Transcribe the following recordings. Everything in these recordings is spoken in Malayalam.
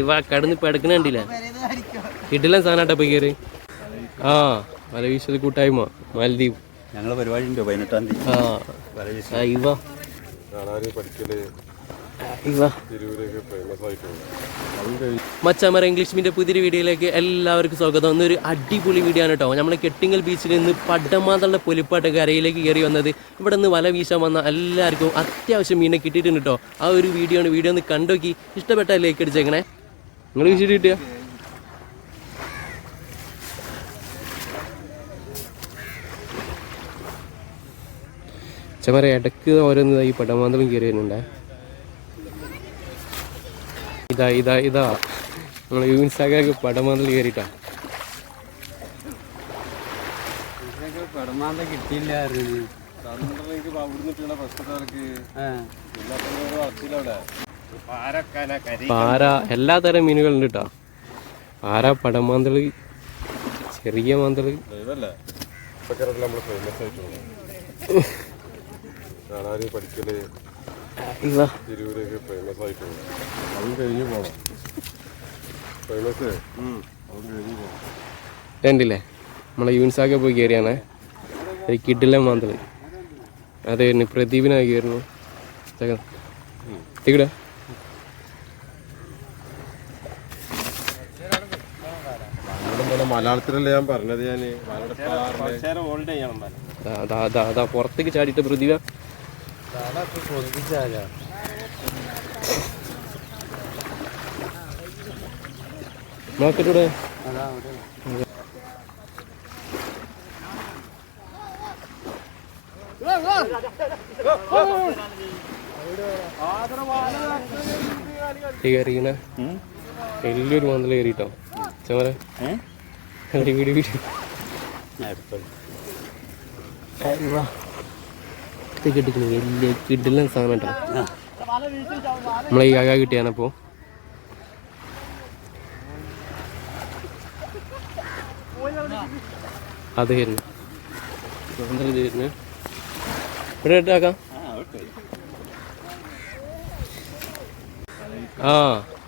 ഇവ കടന്ന് ഇപ്പൊ എടുക്കണ കണ്ടില്ല കിട്ടില്ല സാധനമായിട്ടാ പോയി കയറി. ആ വല വീശൽ കൂട്ടായ്മ മാലദ്വീപ് ഞങ്ങളെ പരിപാടി ഉണ്ടോ 18-ാം തീയതി. ആ ഇവ മച്ചാമറ ഇംഗ്ലീഷ് മീഡിയം പുതിയൊരു വീഡിയോയിലേക്ക് എല്ലാവർക്കും സ്വാഗതം. ഇന്നൊരു അടിപൊളി വീഡിയോ ആണ് കേട്ടോ. നമ്മളെ കെട്ടിങ്ങൽ ബീച്ചിൽ നിന്ന് പടമാന്തളുടെ പൊലിപ്പാട്ട് കരയിലേക്ക് കയറി വന്നത്. ഇവിടെ നിന്ന് വല വീശാൻ വന്ന എല്ലാവർക്കും അത്യാവശ്യം മീനെ കിട്ടിയിട്ടുണ്ട് കേട്ടോ. ആ ഒരു വീഡിയോ ആണ്. വീഡിയോ ഒന്ന് കണ്ടോക്കി ഇഷ്ടപ്പെട്ട ലൈക്ക് അടിച്ചേക്കണേ. നിങ്ങൾ വീശിട്ട് കിട്ടിയ ചമറ ഇടക്ക് ഓരോന്ന് ഈ പടമാന്തളും കയറി വരുന്നുണ്ടേ. ഇതാ നമ്മൾ യൂൻസാഗൊക്കെ പടമാന്തൽ കയറിയിട്ടാ. പടമാന്ത കിട്ടിയില്ല. പാര എല്ലാതരം മീനുകളുണ്ട് കേട്ടോ. പാര, പടമാന്തള്, ചെറിയ മാന്തള്. രണ്ടില്ലേ നമ്മളെ യൂൻസാക്കെ പോയി കയറിയാണേ. ഒരു കിഡിലെ മാന്തള് അത് തന്നെ പ്രദീപിനായി കയറുന്നു. ഇവിടെ മലയാളത്തിലല്ലേ ഞാൻ പറഞ്ഞത്. അതാ പുറത്തേക്ക് ചാടിയിട്ട് പ്രദീപ നോക്കട്ടൂടെ. കയറിക്കണ വലിയൊരു മാന്തൽ കയറിട്ടോ ചമര വീട് വീട് കെട്ടിക്കണ വലിയ കിഡില്ല സാധനം കേട്ടോ. നമ്മളെ ഈ കാക്ക കിട്ടിയാണപ്പോ അത് വരുന്നു ഇവിടെ ഇട്ടാക്കാം. ആ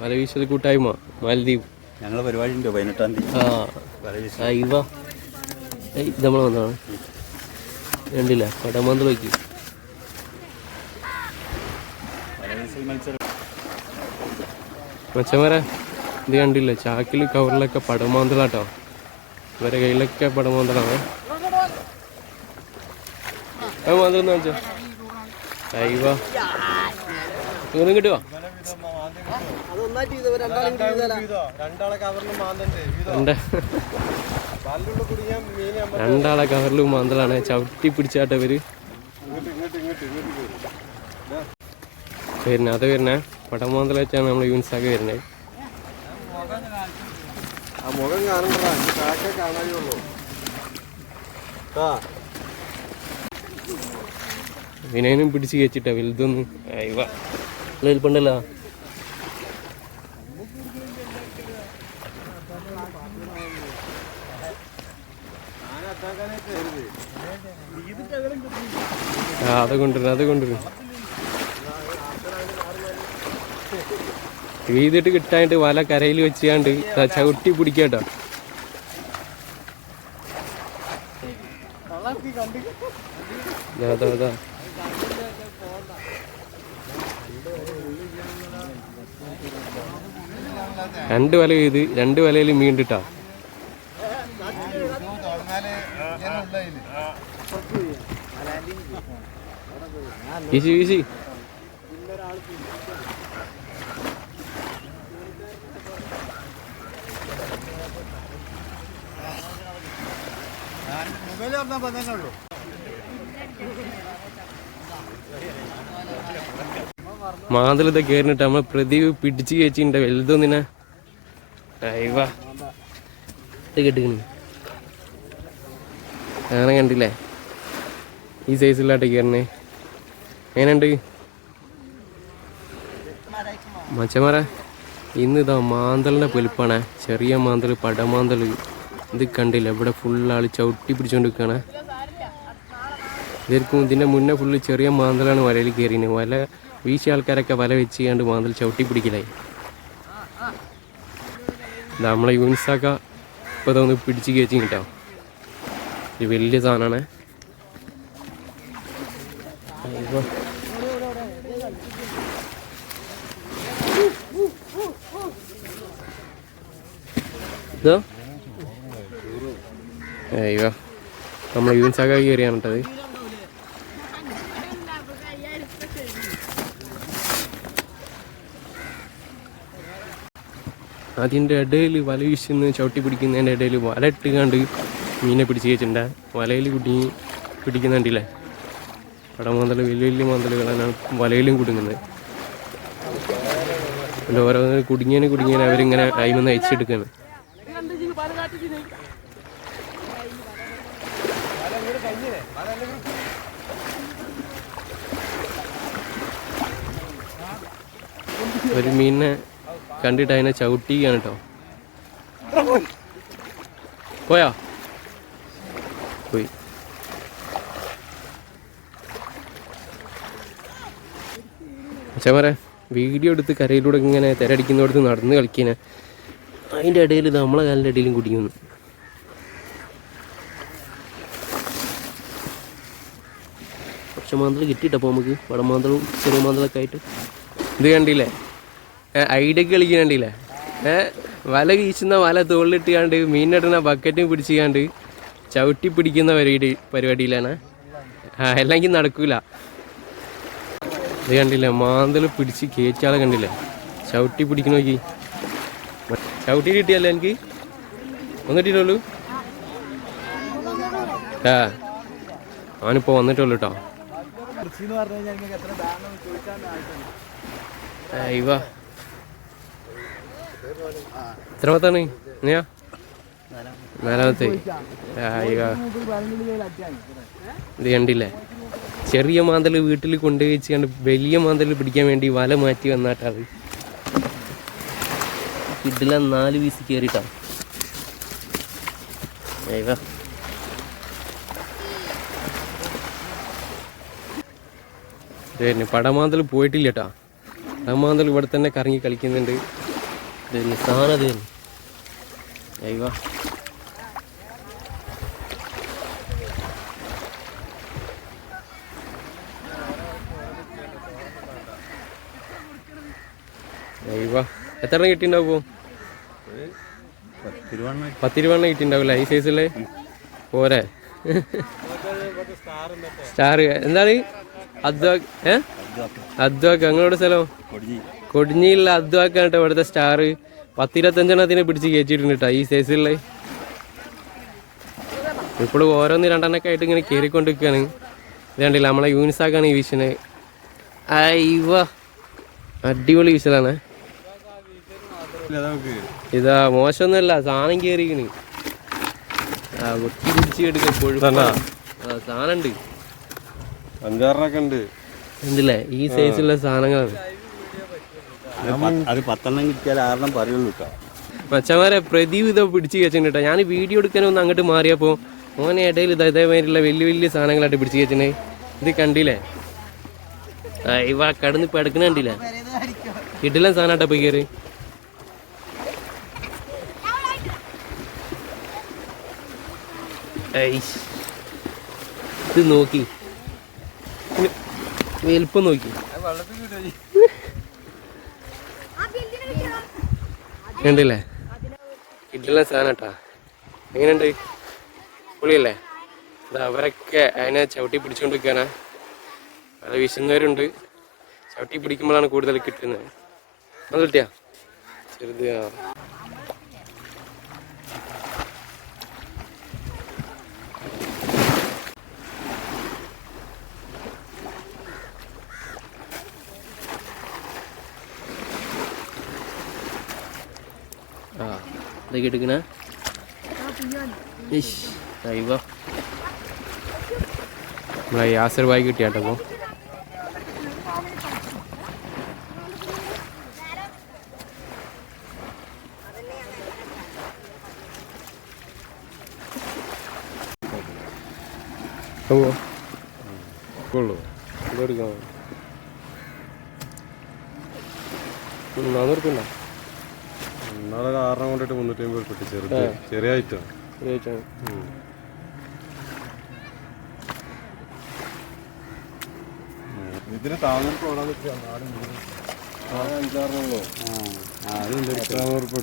വല വീശൽ കൂട്ടായ്മ മാലദ്വീപ് ഞങ്ങളെ പരിപാടി ഉണ്ടോ 18-ാം തീയതി. ആ ഇവ ഇത് നമ്മൾ വന്നതാണ്. രണ്ടില്ല പടമാന്തൽ വയ്ക്കും. മച്ചന്മാര ഇത് കണ്ടില്ല ചാക്കിൽ കവറിലൊക്കെ പടമാന്തലാട്ടോ. ഇവരെ കയ്യിലൊക്കെ പടമാന്തലാണ്. മാന്തലെന്ന് വെച്ചോ അയ്യവ ഇതൊന്നും കിട്ടുവോ? രണ്ടാളെ കവറിലും മാന്തലാണ്. ചവിട്ടി പിടിച്ചാട്ടവര് വരുന്നത്. അത് വരുന്നേ പടമാന്തല വെച്ചാണ് നമ്മൾ യൂൻസാക്ക് വരുന്നത്. വിനയനും പിടിച്ച് കയച്ചിട്ടാ വലുതൊന്നും അയവ എളുപ്പുണ്ടല്ലോ. അത് കൊണ്ടുവരും വീതിട്ട് കിട്ടാനായിട്ട് വല കരയിൽ വെച്ചാണ്ട് ചവിട്ടി പിടിക്കാട്ടോ. അതാ രണ്ട് വല ചെയ്ത് രണ്ട് വലയിൽ മീണ്ടിട്ടാ. വീശി വീശി മാന്തലത്തെ കയറിട്ട് നമ്മളെ പ്രദീപ് പിടിച്ച് കയച്ചിട്ടുണ്ട് വലുതൊന്നിനെ. അയവ ഇത് കെട്ടിക്കണ അങ്ങനെ കണ്ടില്ലേ ഈ സൈസിലാട്ടെ കയറണേ. എങ്ങനെയുണ്ട് മച്ചമാരെ? ഇന്ന് ഇതാ മാന്തലിൻ്റെ പൊലിപ്പാണ്. ചെറിയ മാന്തൽ പടമാന്തൽ ഇത് കണ്ടില്ല. ഇവിടെ ഫുള്ളാൾ ചവിട്ടി പിടിച്ചോണ്ട് നിൽക്കുകയാണ്. ഇതിൻ്റെ മുന്നേ ഫുള്ള് ചെറിയ മാന്തലാണ് വലയിൽ കയറിയത്. വല വീശിയ ആൾക്കാരൊക്കെ വല വെച്ച് കണ്ട് മാന്തൽ ചവിട്ടി പിടിക്കലായി. നമ്മളെ യൂനിസാക്ക ഇപ്പോൾ ഇതൊന്ന് പിടിച്ച് കയറ്റി കിട്ടോ. ഇത് വലിയ സാധനമാണ്. ഇതോ അയ്യോ നമ്മളെ യൂനിസാക്ക കയറിയാണ് കേട്ടത്. അതിൻ്റെ ഇടയിൽ വല വീശുന്ന ചവിട്ടി പിടിക്കുന്നതിൻ്റെ ഇടയിൽ വല ഇട്ട് കണ്ട് മീനെ പിടിച്ച് വെച്ചിട്ടുണ്ട്. വലയിൽ കുടുങ്ങി പിടിക്കുന്നുണ്ടല്ലേ. പടമാന്തൽ വലിയ വലിയ മാന്തലുകളാണ് വലയിലും കുടുങ്ങുന്നത്. പിന്നെ ഓരോന്ന് കുടുങ്ങിയതിന് അവരിങ്ങനെ അയിമെന്ന് അയച്ചെടുക്കുകയാണ്. ഒരു മീനിനെ കണ്ടിട്ട് അതിനെ ചവിട്ടിയാണ് കേട്ടോ. പോയാ പോയി. അച്ഛന്മാരെ വീഡിയോ എടുത്ത് കരയിലൂടെ ഇങ്ങനെ തിരടിക്കുന്നിടത്ത് നടന്ന് കളിക്കാന്. അതിൻ്റെ ഇടയിൽ നമ്മളെ കാലിൻ്റെ ഇടയിലും കുടിക്കുന്നു. കുറച്ച് മാന്തൽ കിട്ടിയിട്ടപ്പോൾ നമുക്ക് വടമാന്തളും ചെറിയ മാന്തളൊക്കെ ആയിട്ട്. ഇത് കണ്ടില്ലേ, ഐഡിയൊക്കെ കളിക്കുന്നുണ്ടില്ലേ. വല വീശുന്ന വല തോളിലിട്ട് കണ്ട് മീനിടുന്ന ബക്കറ്റും പിടിച്ച് കണ്ട് ചവിട്ടി പിടിക്കുന്ന പരിപാടിയിലാണ്. അല്ലെങ്കിൽ നടക്കൂല. ഇത് കണ്ടില്ലേ, മാന്തൽ പിടിച്ച് കേച്ചാളെ കണ്ടില്ലേ, ചവിട്ടി പിടിക്കണ നോക്കി. ചവിട്ടി കിട്ടിയല്ലേ എനിക്ക് വന്നിട്ടില്ലല്ലോ. അവനിപ്പോൾ വന്നിട്ടുള്ളൂ കേട്ടോ. ഇവ എത്രാമത്താണ്? നാലാമത്തെ. ഇത് കണ്ടില്ലേ, ചെറിയ മാന്തൽ വീട്ടിൽ കൊണ്ടുപോയി വെച്ച് കണ്ട് വലിയ മാന്തൽ പിടിക്കാൻ വേണ്ടി വല മാറ്റി വന്നാട്ടത്. ഇതില 4 പീസ് കയറിയിട്ടാ. പടമാന്തൽ പോയിട്ടില്ല കേട്ടാ. പടമാന്തൽ ഇവിടെ തന്നെ കറങ്ങി കളിക്കുന്നുണ്ട്. സാധനം അയ്യോ അയ്യോ എത്ര എണ്ണം കിട്ടിണ്ടാവും? 10 രൂപ കിട്ടിണ്ടാവില്ല ഈ സൈസിലെ പോരെ. സ്റ്റാർ എന്താണ്? അദ്വാക്ക്. ഞങ്ങളുടെ സ്ഥലം കൊടിഞ്ഞില്ല. അദ്വാക്കാണ് കേട്ടോ ഇവിടുത്തെ സ്റ്റാർ. 10-25 പിടിച്ച് കയറ്റിയിട്ടുണ്ട് കേട്ടോ ഈ സൈസിലുള്ള. ഇപ്പോഴും ഓരോന്ന് 2 ആയിട്ട് ഇങ്ങനെ കയറിക്കൊണ്ടിരിക്കുകയാണ്. ഇത് കണ്ടില്ല, നമ്മളെ യൂനിസാക്കാണ് ഈ വിഷന്. അയ്യോ അടിപൊളി വിഷലാണ്. ഇതാ മോശമൊന്നുമല്ല, സാധനം കയറിക്കണ്. കൊത്തി പിടിച്ച് എടുക്ക സാധനം ഉണ്ട്. 5-6 ഉണ്ട് എന്തില്ലേ ഈ സൈസുള്ള സാധനങ്ങളാണ്. അത് 10 കിട്ടിയാൽ 6 പറയുള്ളൂ കേട്ടോ. മച്ചന്മാരെ പ്രദീപ് ഇതാ പിടിച്ച് വെച്ചിട്ടുണ്ട് കേട്ടോ. ഞാൻ വീഡിയോ എടുക്കാനൊന്ന് അങ്ങോട്ട് മാറിയപ്പോൾ മോനെ ഇടയിൽ ഇതേമാതിരിയുള്ള വലിയ വലിയ സാധനങ്ങളായിട്ട് പിടിച്ച് വെച്ചിട്ടുണ്ട്. ഇത് കണ്ടില്ലേ, ഇവ കടന്ന് പെടക്കണ കണ്ടില്ലേ, കിട്ടില്ല സാധനമായിട്ടാ പോയി കയറി. ഇത് നോക്കി വലുപ്പം നോക്കി കണ്ടില്ലേ, കിട്ടില്ല സാധനട്ടാ. എങ്ങനെയുണ്ട്? പൊളിയല്ലേ? അത് അവരൊക്കെ അതിനെ ചവിട്ടി പിടിച്ചുകൊണ്ടിരിക്കാനാ. അത് വിശന്നവരുണ്ട്. ചവിട്ടി പിടിക്കുമ്പോഴാണ് കൂടുതൽ കിട്ടുന്നത്. അത് കിട്ടിയാ ചെറുത്. ഇതൊക്കെ എടുക്കണ അയ്യോ നമ്മളെ യാസർ ബായി കിട്ടിയാട്ടോ. കൊള്ളു ഇതെടുക്കാം. 400 ഉണ്ടോ? ഇന്നാളെ കാരണം കൊണ്ടിട്ട് 350 ഉറുപ്പിക ചെറുത് ചെറിയ ഐറ്റം ഇതിന് താങ്ങൂർക്ക് ഓടാൻ പറ്റിയ 5-6 ഉള്ളൂ. 300 ഉറുപ്പിക